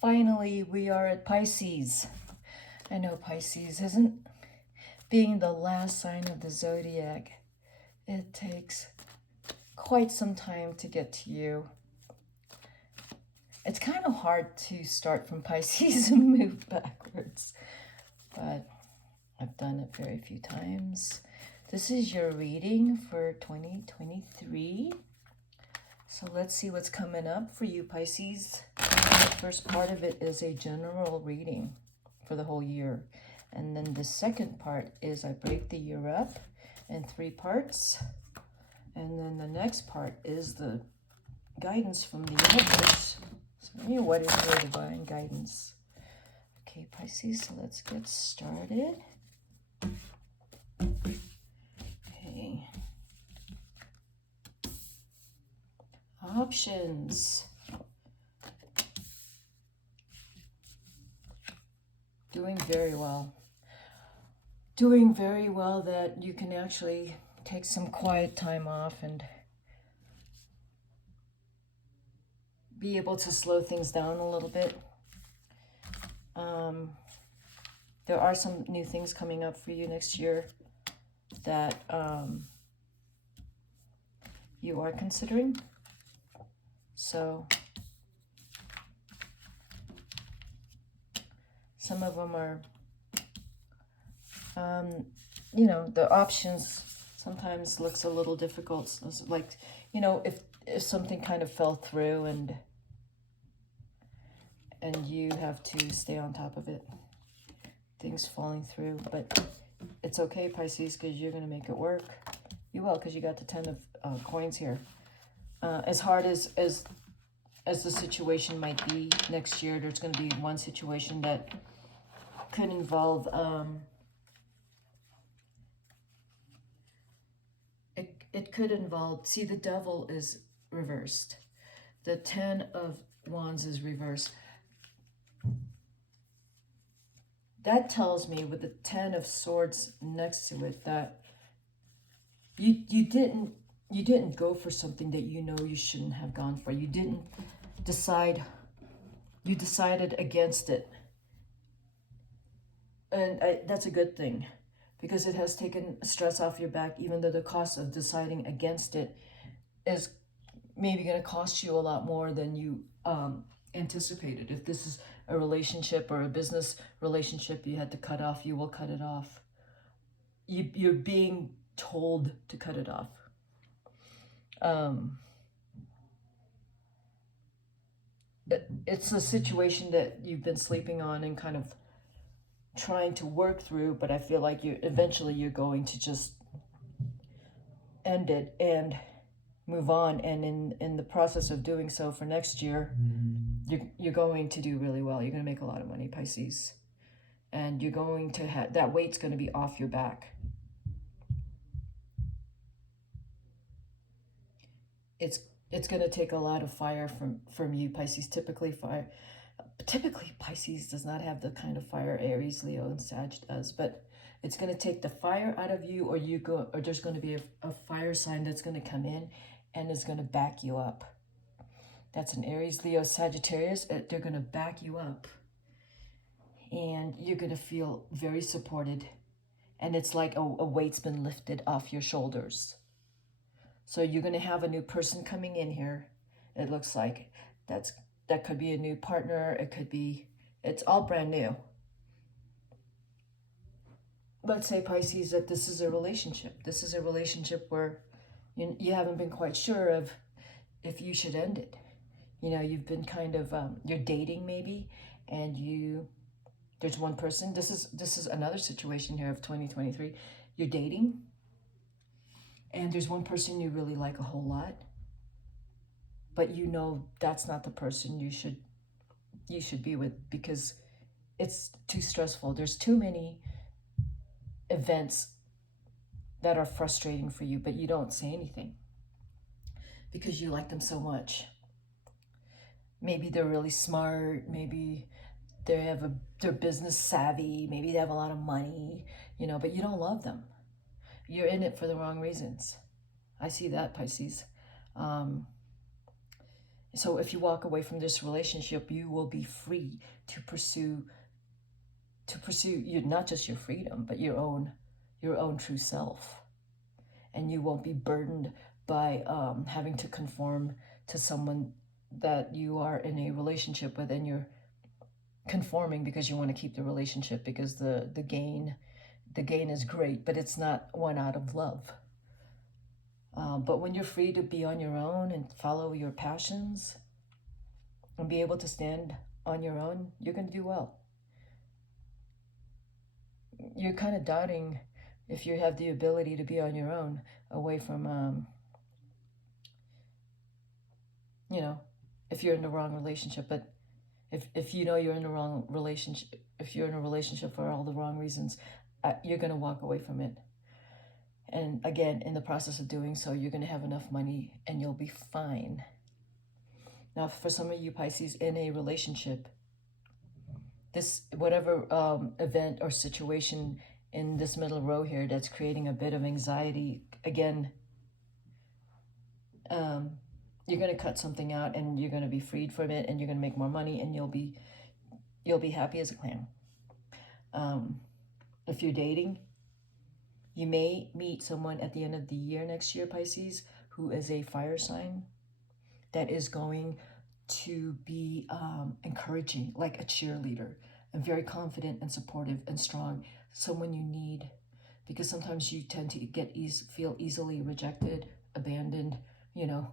Finally, we are at Pisces. I know Pisces isn't being the last sign of the zodiac. It takes quite some time to get to you. It's kind of hard to start from Pisces and move backwards, but I've done it very few times. This is your reading for 2023. So let's see what's coming up for you, Pisces. The first part of it is a general reading for the whole year. And then the second part is I break the year up in 3 parts. And then the next part is the guidance from the universe. So what is your divine guidance? Okay, Pisces, so let's get started. Okay. Options. Doing very well. Doing very well that you can actually take some quiet time off and be able to slow things down a little bit. There are some new things coming up for you next year that you are considering. So some of them are, the options sometimes looks a little difficult. It's like, if something kind of fell through and you have to stay on top of it, things falling through, but it's okay, Pisces, because you're going to make it work. You will, because you got the 10 of coins here. As hard as the situation might be next year, there's going to be one situation that could involve it could involve, see, the devil is reversed, the 10 of wands is reversed. That tells me, with the 10 of swords next to it, that you didn't go for something that you shouldn't have gone for. You didn't decide, you decided against it. And that's a good thing, because it has taken stress off your back, even though the cost of deciding against it is maybe going to cost you a lot more than you anticipated. If this is a relationship or a business relationship you had to cut off, you will cut it off. You're being told to cut it off. It's a situation that you've been sleeping on and kind of trying to work through, but I feel like eventually you're going to just end it and move on. And in the process of doing so for next year, you're going to do really well. You're going to make a lot of money, Pisces, and you're going to have that weight's going to be off your back. It's going to take a lot of fire from you, Pisces. Typically Pisces does not have the kind of fire Aries, Leo, and Sag does, but it's going to take the fire out of you, or there's going to be a fire sign that's going to come in and is going to back you up. That's an Aries, Leo, Sagittarius. They're going to back you up, and you're going to feel very supported, and it's like a weight's been lifted off your shoulders. So you're going to have a new person coming in here. It looks like that could be a new partner. It's all brand new. Let's say, Pisces, that this is a relationship. This is a relationship where you haven't been quite sure of if you should end it. You've been kind of, you're dating maybe, and there's one person. This is another situation here of 2023. You're dating, and there's one person you really like a whole lot, but that's not the person you should be with, because it's too stressful. There's too many events that are frustrating for you, but you don't say anything because you like them so much. Maybe they're really smart, maybe they're business savvy, maybe they have a lot of money, but you don't love them. You're in it for the wrong reasons. I see that, Pisces. So if you walk away from this relationship, you will be free to pursue you, not just your freedom, but your own true self. And you won't be burdened by having to conform to someone that you are in a relationship with, and you're conforming because you want to keep the relationship, because the gain is great, but it's not one out of love. But when you're free to be on your own and follow your passions and be able to stand on your own, you're going to do well. You're kind of doubting if you have the ability to be on your own, away from, you know, if you're in the wrong relationship. But if you know you're in the wrong relationship, if you're in a relationship for all the wrong reasons, you're going to walk away from it. And again, in the process of doing so, you're going to have enough money and you'll be fine. Now, for some of you Pisces in a relationship, this whatever event or situation in this middle row here that's creating a bit of anxiety, again, you're going to cut something out and you're going to be freed from it, and you're going to make more money, and you'll be happy as a clam. If you're dating, you may meet someone at the end of the year next year, Pisces, who is a fire sign that is going to be encouraging, like a cheerleader, and very confident and supportive and strong, someone you need, because sometimes you tend to feel easily rejected, abandoned,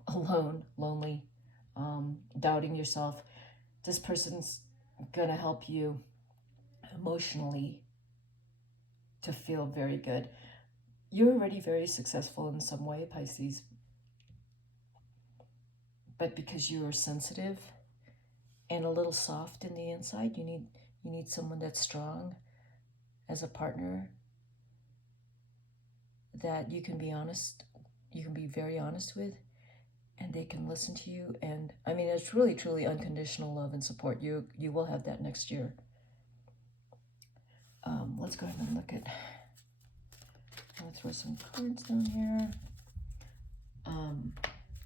alone, lonely, doubting yourself. This person's gonna help you emotionally to feel very good. You're already very successful in some way, Pisces, but because you are sensitive and a little soft in the inside, you need someone that's strong as a partner, that you can be honest, you can be very honest with, and they can listen to you. And I mean, it's really, truly unconditional love and support. You will have that next year. Let's go ahead and look at, I'll throw some cards down here.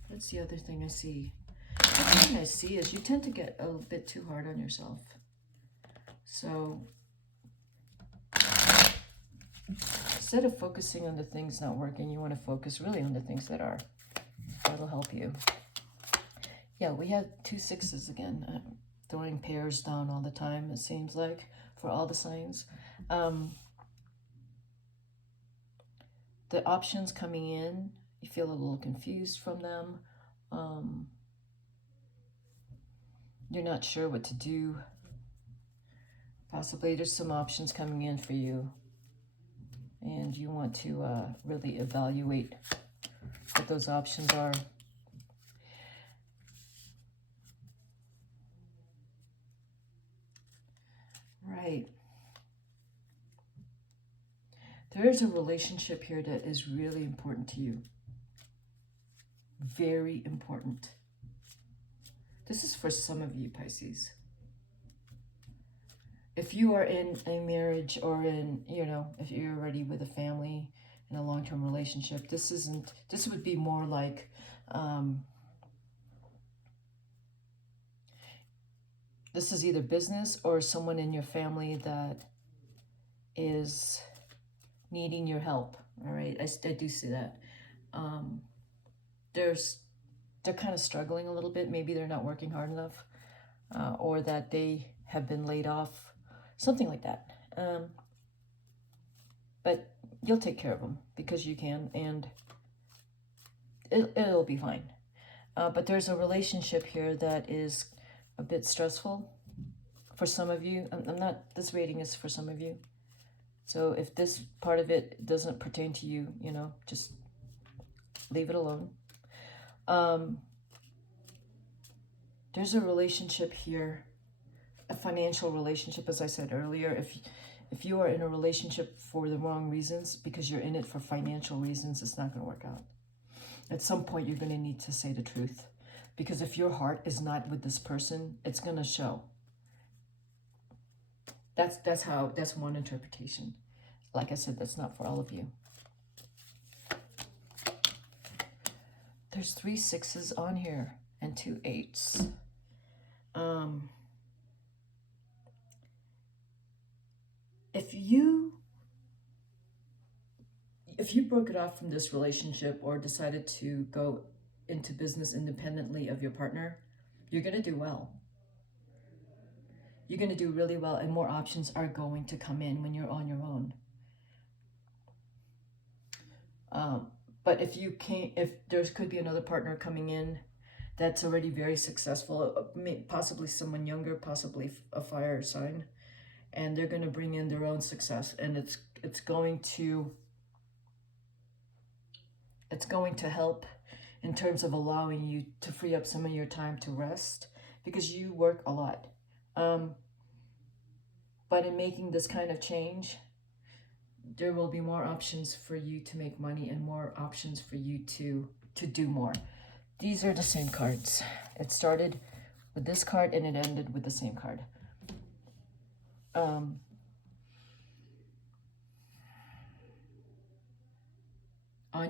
That's the other thing I see. The thing I see is you tend to get a bit too hard on yourself. So instead of focusing on the things not working, you want to focus really on the things that are. That'll help you. Yeah, we have 2 6s again. Throwing pairs down all the time, it seems like, for all the signs. The options coming in, you feel a little confused from them. You're not sure what to do. Possibly there's some options coming in for you, and you want to really evaluate what those options are. Right. There is a relationship here that is really important to you. Very important. This is for some of you, Pisces. If you are in a marriage, or in, if you're already with a family in a long-term relationship, this would be more like, this is either business or someone in your family that is needing your help. All right, I do see that. They're kind of struggling a little bit. Maybe they're not working hard enough, or that they have been laid off, something like that. But you'll take care of them because you can, and it'll be fine. But there's a relationship here that is a bit stressful for some of you. This reading is for some of you. So if this part of it doesn't pertain to you, just leave it alone. There's a relationship here, a financial relationship, as I said earlier. If you are in a relationship for the wrong reasons, because you're in it for financial reasons, it's not going to work out. At some point, you're going to need to say the truth, because if your heart is not with this person, it's going to show. That's one interpretation. Like I said, that's not for all of you. There's 3 6s on here. and 2 eights. If you broke it off from this relationship or decided to go into business independently of your partner, you're going to do well. You're going to do really well, and more options are going to come in when you're on your own. But if there could be another partner coming in that's already very successful, possibly someone younger, possibly a fire sign, and they're going to bring in their own success, and it's going to help in terms of allowing you to free up some of your time to rest, because you work a lot. But in making this kind of change, there will be more options for you to make money and more options for you to do more. These are the same cards. It started with this card and it ended with the same card. On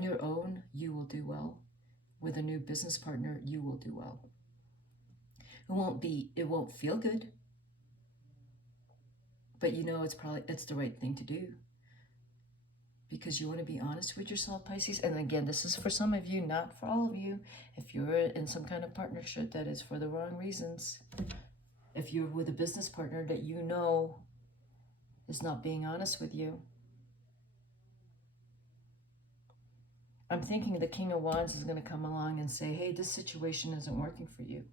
your own, you will do well. With a new business partner, you will do well. It won't feel good, but you know it's the right thing to do, because you want to be honest with yourself, Pisces. And again, this is for some of you, not for all of you. If you're in some kind of partnership that is for the wrong reasons, if you're with a business partner that you know is not being honest with you, I'm thinking the King of Wands is going to come along and say, hey, this situation isn't working for you.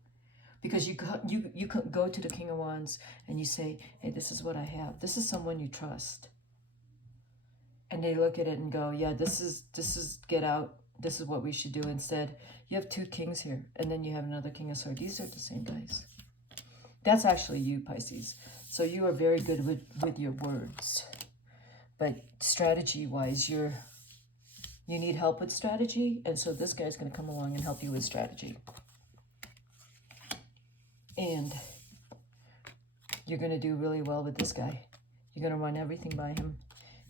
Because you could go to the King of Wands and you say, hey, this is what I have. This is someone you trust. And they look at it and go, yeah, this is get out. This is what we should do instead. You have 2 kings here, and then you have another King of Swords. These are the same guys. That's actually you, Pisces. So you are very good with your words. But strategy-wise, you need help with strategy, and so this guy's going to come along and help you with strategy. And you're going to do really well with this guy. You're going to run everything by him.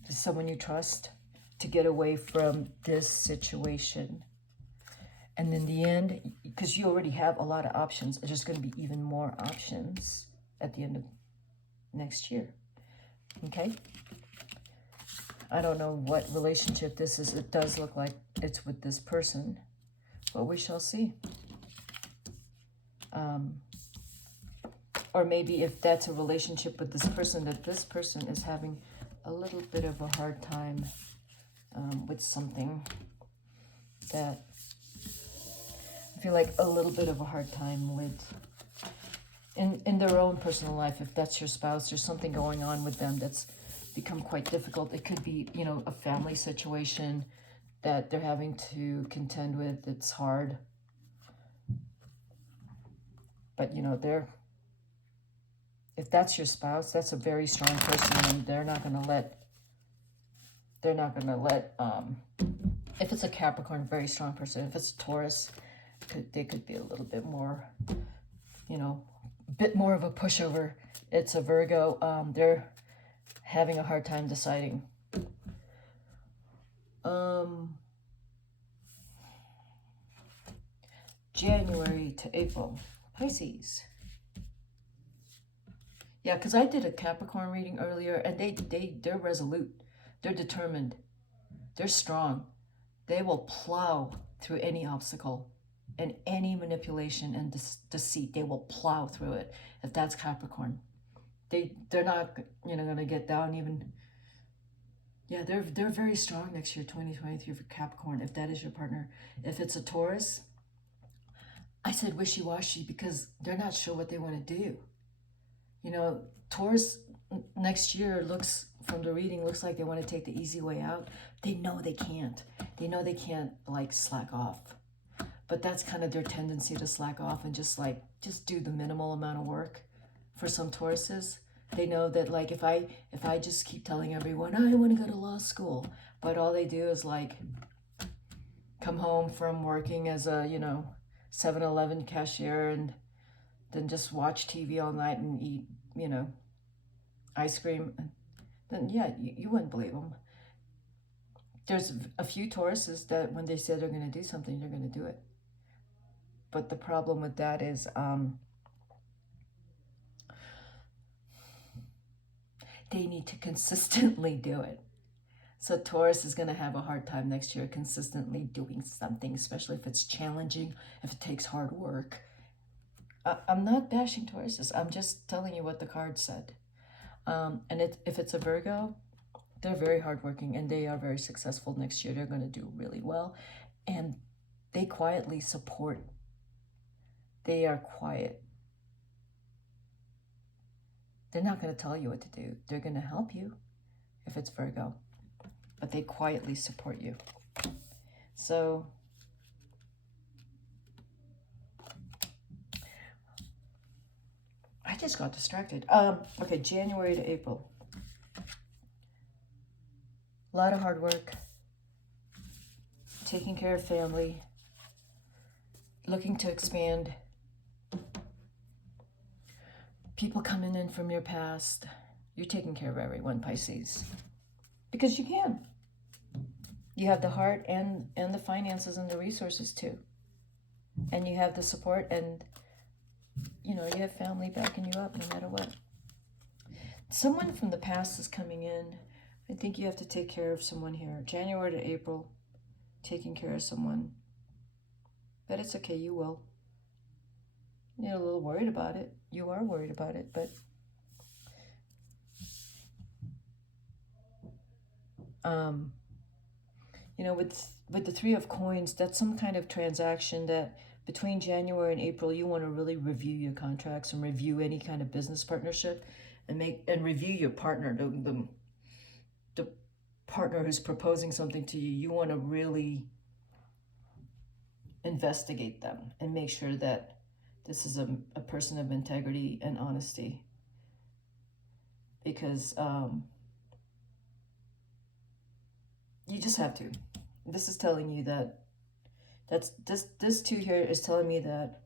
There's someone you trust to get away from this situation. And in the end, because you already have a lot of options, there's going to be even more options at the end of next year. Okay? I don't know what relationship this is. It does look like it's with this person, but we shall see. Or maybe if that's a relationship with this person, that this person is having a little bit of a hard time with something, that I feel like a little bit of a hard time with in their own personal life. If that's your spouse, there's something going on with them that's become quite difficult. It could be, a family situation that they're having to contend with. It's hard. But, if that's your spouse, that's a very strong person, and they're not going to let, if it's a Capricorn, very strong person. If it's a Taurus, they could be a little bit more, a bit more of a pushover. It's a Virgo. They're having a hard time deciding. January to April, Pisces. Yeah, because I did a Capricorn reading earlier, and they're resolute. They're determined. They're strong. They will plow through any obstacle and any manipulation and deceit. They will plow through it. If that's Capricorn, they're not going to get down even. Yeah, they're very strong next year, 2023, for Capricorn, if that is your partner. If it's a Taurus, I said wishy-washy because they're not sure what they want to do. Taurus next year from the reading, looks like they want to take the easy way out. They know they can't. They know they can't, slack off. But that's kind of their tendency, to slack off and just do the minimal amount of work. For some Tauruses, they know that, if I just keep telling everyone, I want to go to law school, but all they do is, come home from working as a, 7-Eleven cashier and then just watch TV all night and eat, ice cream, then yeah, you wouldn't believe them. There's a few Tauruses that when they say they're going to do something, they're going to do it. But the problem with that is they need to consistently do it. So Taurus is going to have a hard time next year consistently doing something, especially if it's challenging, if it takes hard work. I'm not bashing Tauruses. I'm just telling you what the card said. And if it's a Virgo, they're very hardworking and they are very successful next year. They're going to do really well. And they quietly support. They are quiet. They're not going to tell you what to do. They're going to help you if it's Virgo. But they quietly support you. So I just got distracted. Okay, January to April. A lot of hard work. Taking care of family. Looking to expand. People coming in from your past. You're taking care of everyone, Pisces. Because you can. You have the heart and the finances and the resources too. And you have the support and, you know, you have family backing you up no matter what. Someone from the past is coming in. I think you have to take care of someone here. January to April, taking care of someone. But it's okay, you will. You're a little worried about it. You are worried about it, but you know, with the Three of Coins, that's some kind of transaction that between January and April, you want to really review your contracts and review any kind of business partnership and review your partner, the partner who's proposing something to you. You want to really investigate them and make sure that this is a person of integrity and honesty. Because you just have to. This is telling you that this two here is telling me that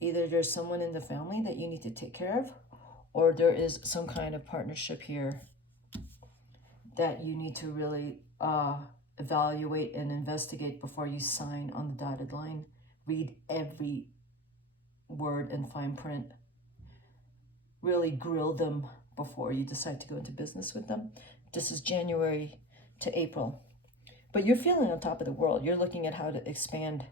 either there's someone in the family that you need to take care of, or there is some kind of partnership here that you need to really evaluate and investigate before you sign on the dotted line. Read every word and fine print. Really grill them before you decide to go into business with them. This is January to April. But you're feeling on top of the world. You're looking at how to expand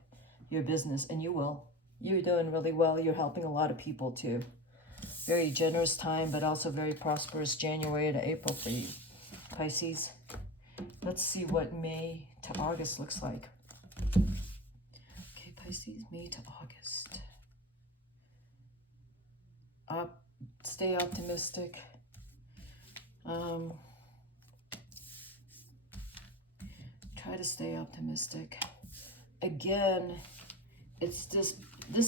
your business, and you will. You're doing really well. You're helping a lot of people too. Very generous time, but also very prosperous January to April for you, Pisces. Let's see what May to August looks like. Okay, Pisces, May to August. Stay optimistic. Try to stay optimistic. Again, it's this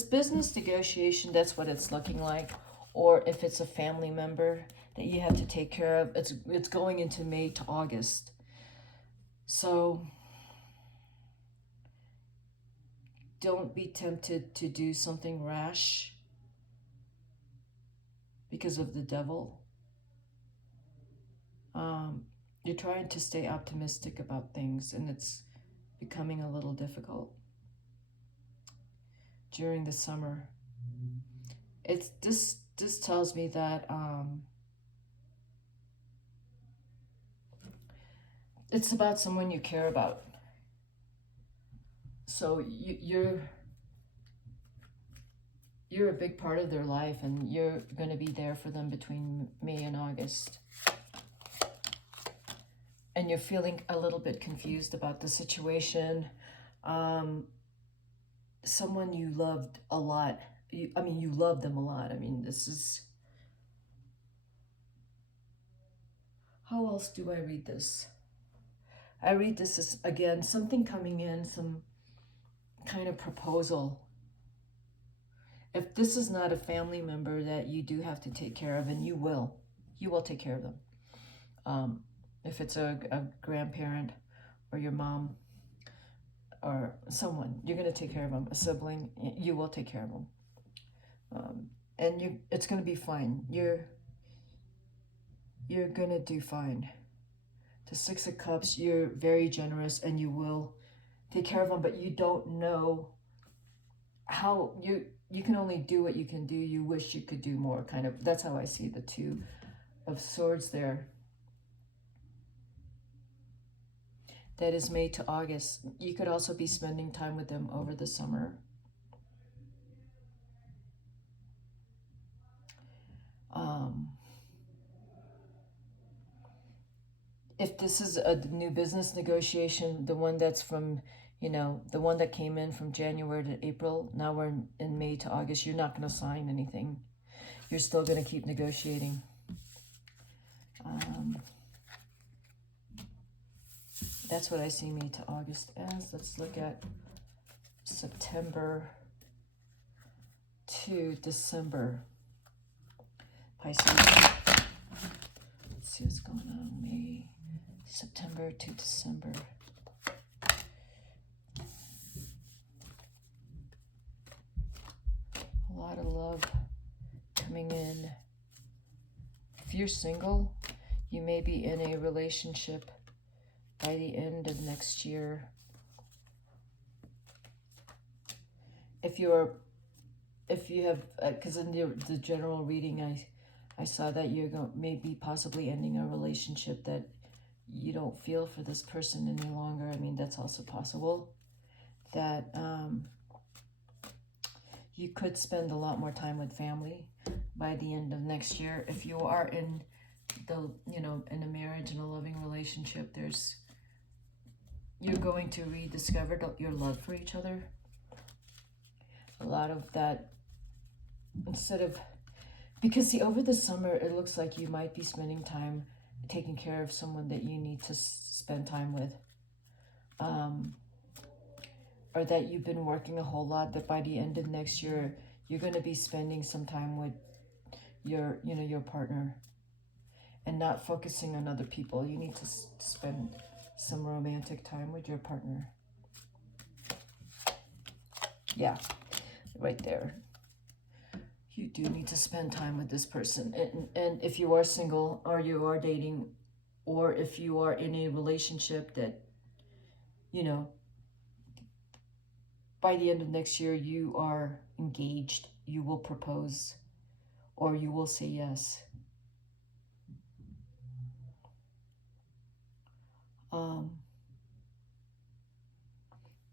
business negotiation, that's what it's looking like. Or if it's a family member that you have to take care of, it's going into May to August. So don't be tempted to do something rash because of the devil. You're trying to stay optimistic about things, and it's becoming a little difficult during the summer. It's this tells me that it's about someone you care about. So you're a big part of their life, and you're going to be there for them between May and August. And you're feeling a little bit confused about the situation. Someone you loved a lot. You love them a lot. I mean, this is... How else do I read this? I read this as, again, something coming in, some kind of proposal. If this is not a family member that you do have to take care of, and you will take care of them. If it's a grandparent or your mom or someone, you're going to take care of them. A sibling, you will take care of them. And it's going to be fine. You're going to do fine. The Six of Cups, you're very generous and you will take care of them, but you don't know how you can only do what you can do. You wish you could do more, kind of. That's how I see the Two of Swords there. That is May to August. You could also be spending time with them over the summer. If this is a new business negotiation, the one that's from, the one that came in from January to April, now we're in May to August, you're not going to sign anything. You're still going to keep negotiating. That's what I see May to August as. Let's look at September to December. Pisces. Let's see what's going on. May, September to December. A lot of love coming in. If you're single, you may be in a relationship by the end of next year. If you have, because in the general reading, I saw that you're maybe possibly ending a relationship that you don't feel for this person any longer. I mean, that's also possible. That you could spend a lot more time with family by the end of next year. If you are in in a marriage and a loving relationship, you're going to rediscover your love for each other. A lot of that, because see, over the summer, it looks like you might be spending time taking care of someone that you need to spend time with. Or that you've been working a whole lot, that by the end of next year, you're going to be spending some time with your partner and not focusing on other people. You need to spend some romantic time with your partner. Yeah, right there. You do need to spend time with this person. And if you are single, or you are dating, or if you are in a relationship that, by the end of next year, you are engaged, you will propose, or you will say yes.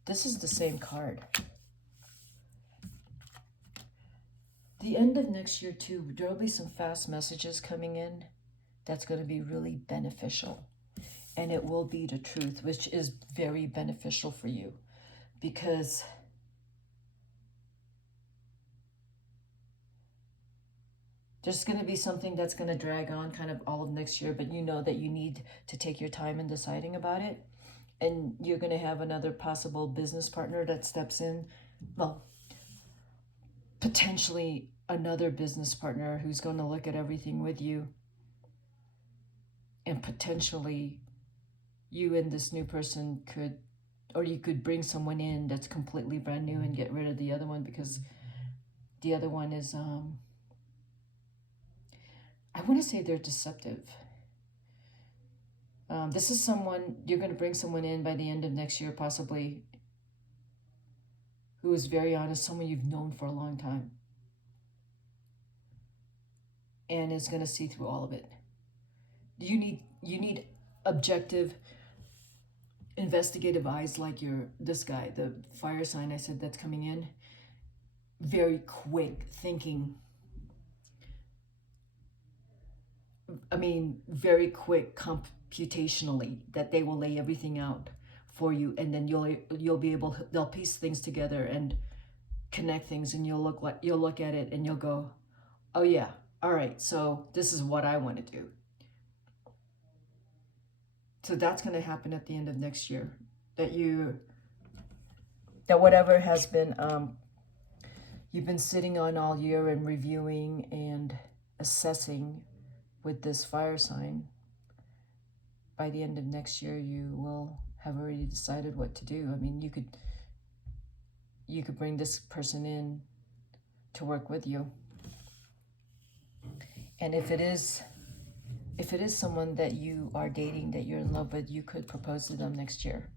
This is the same card. The end of next year, too, there will be some fast messages coming in that's going to be really beneficial. And it will be the truth, which is very beneficial for you. Because there's going to be something that's going to drag on kind of all of next year, but you know that you need to take your time in deciding about it. And you're going to have another possible business partner that steps in. Well, potentially another business partner who's going to look at everything with you. And potentially you and this new person you could bring someone in that's completely brand new and get rid of the other one, because the other one is, I want to say they're deceptive. This is someone, you're going to bring someone in by the end of next year, possibly, who is very honest, someone you've known for a long time. And is going to see through all of it. You need objective, investigative eyes like this guy, the fire sign I said that's coming in. Very quick thinking. I mean, very quick computationally, that they will lay everything out for you, and then you'll be able to, they'll piece things together and connect things, and you'll look at it and you'll go, oh yeah, all right, so this is what I want to do. So that's going to happen at the end of next year. That whatever has been you've been sitting on all year and reviewing and assessing with this fire sign, by the end of next year you will have already decided what to do. I mean, you could bring this person in to work with you. And if it is someone that you are dating, that you're in love with, you could propose to them next year,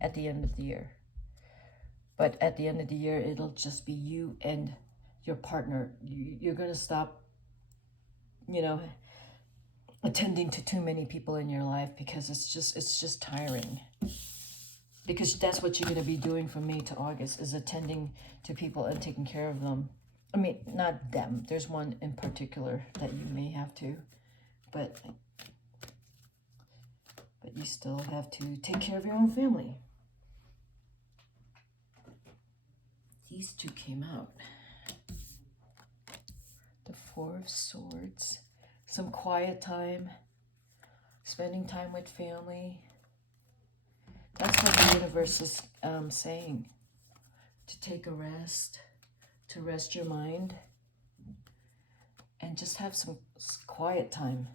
at the end of the year. But at the end of the year, it'll just be you and your partner. You're going to stop, you know, attending to too many people in your life, because it's just tiring. Because that's what you're going to be doing from May to August, is attending to people and taking care of them. I mean, not them. There's one in particular that you may have to, but you still have to take care of your own family. These two came out. The Four of Swords. Some quiet time. Spending time with family. That's what the universe is saying. To take a rest. To rest your mind. And just have some quiet time.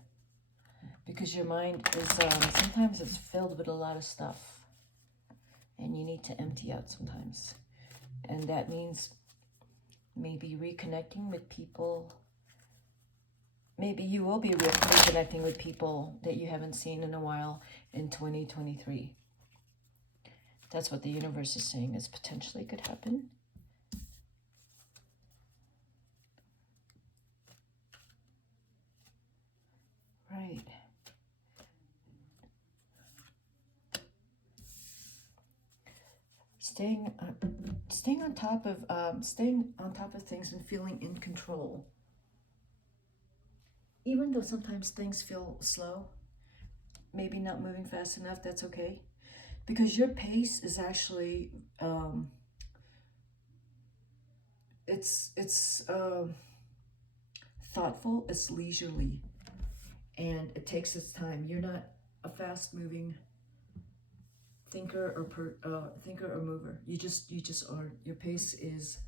Because your mind is, sometimes it's filled with a lot of stuff. And you need to empty out sometimes. And that means maybe reconnecting with people. Maybe you will be reconnecting with people that you haven't seen in a while in 2023. That's what the universe is saying is potentially could happen. Right. Staying on top of things and feeling in control. Even though sometimes things feel slow, maybe not moving fast enough, that's okay. Because your pace is actually, it's thoughtful, it's leisurely, and it takes its time. You're not a fast-moving thinker or mover. You just are. Your pace is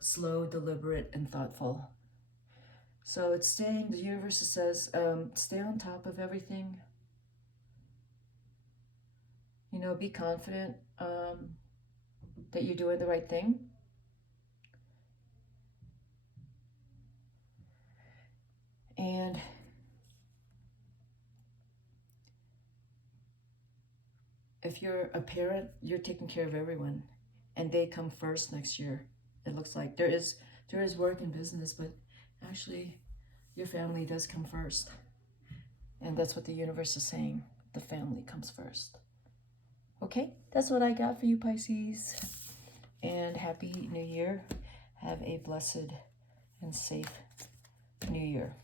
slow, deliberate, and thoughtful. So it's staying, the universe says, stay on top of everything. You know, be confident that you're doing the right thing. And if you're a parent, you're taking care of everyone. And they come first next year. It looks like there is work and business, but actually your family does come first. And that's what the universe is saying. The family comes first. Okay, that's what I got for you, Pisces. And Happy New Year. Have a blessed and safe New Year.